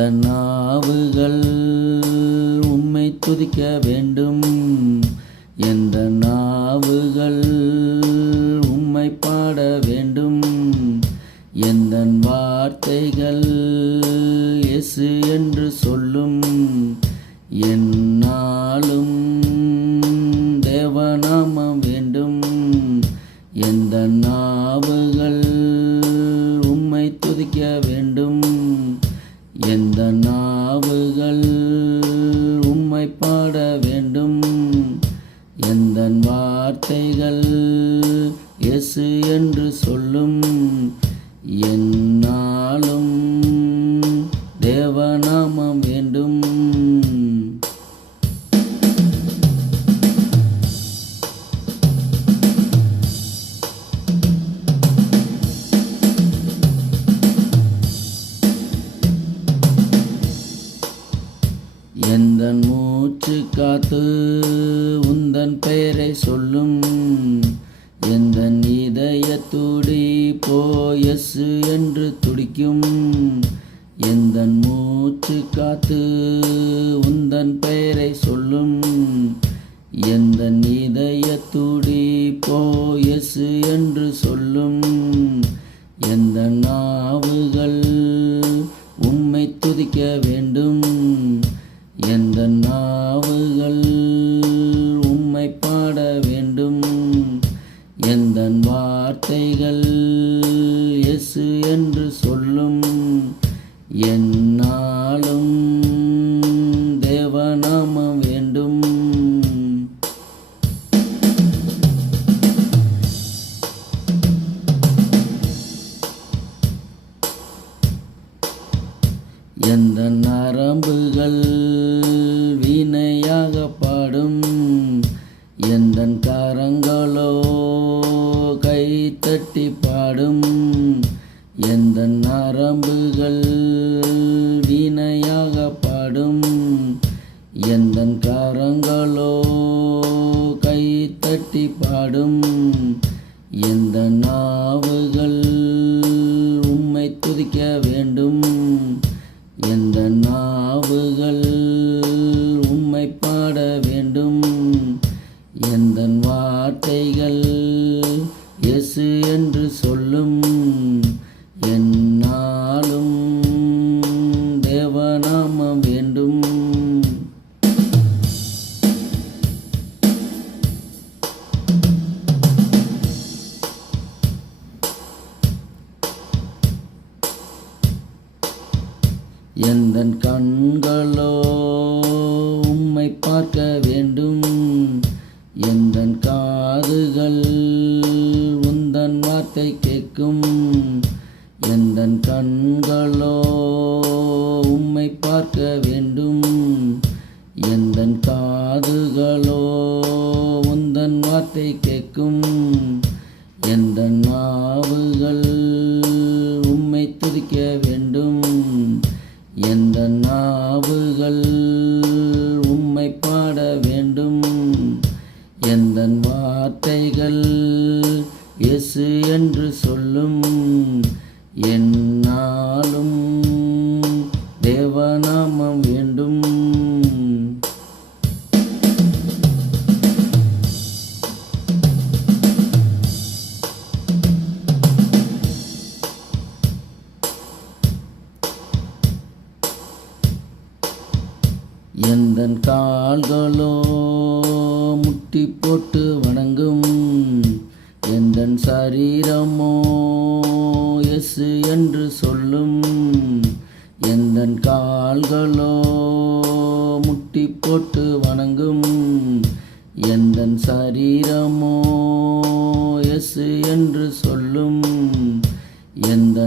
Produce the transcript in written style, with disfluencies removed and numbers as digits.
எந்த நாவுகள் உம்மை துதிக்க வேண்டும், எந்த நாவுகள் உம்மை பாட வேண்டும், எந்த வார்த்தைகள் இயேசு என்று சொல்லும், என்னாலும் தேவநாமம் வேண்டும். எந்த நாவுகள் உம்மை துதிக்க வேண்டும், எந்த நாவுகள் உம்மை பாட வேண்டும், எந்த வார்த்தைகள் இயேசு என்று சொல்லும், என்னாலும் தேவநாமம் வேண்டும். எந்தன் மூச்சு காத்து உந்தன் பெயரை சொல்லும், எந்தன் இதய துடி போயசு என்று துடிக்கும். எந்தன் மூச்சு காத்து உந்தன் பெயரை சொல்லும், எந்தன் இதய துடி போயசு என்று சொல்லும், எந்த நாவுகள் உம்மை துதிக்க வேண்டும், எந்த நாவுகள் உம்மை பாட வேண்டும், எந்த வார்த்தைகள் இயேசு என்று சொல்லும், என்னாலும் தேவநாமம் வேண்டும். எந்த நரம்புகள் வீணையாக பாடும், எந்த கரங்களோ கை தட்டி பாடும், எந்த நரம்புகள் வீணையாக பாடும், எந்த கரங்களோ கை தட்டி பாடும், எந்த நாவுகள் உம்மை துதிக்க வேண்டும், எந்த நாவுகள் உம்மை பாட வேண்டும், எந்த வார்த்தைகள் இயேசு என்று சொல்லும், என்னாலும் தேவநாமம் வேண்டும். எந்தன் கண்களோ உம்மை பார்க்க வேண்டும், எந்தன் காதுகள் உந்தன் வார்த்தை கேட்கும், எந்தன் கண்களோ உம்மை பார்க்க வேண்டும், எந்தன் காதுகளோ உந்தன் வார்த்தை கேட்கும், எந்த நாவுகள் உம்மை துதிக்க வேண்டும், எந்த நாவுகள் உம்மை பாட வேண்டும், எந்த வார்த்தைகள் இயேசு என்று சொல்லும், என்னாலும் தேவநாமம் வேண்டும். எந்தன் கால்களோ முட்டி போட்டு வணங்கும், எந்தன் சரீரமோ இயேசு என்று சொல்லும், எந்தன் கால்களோ முட்டி போட்டு வணங்கும், எந்தன் சரீரமோ இயேசு என்று சொல்லும், எந்த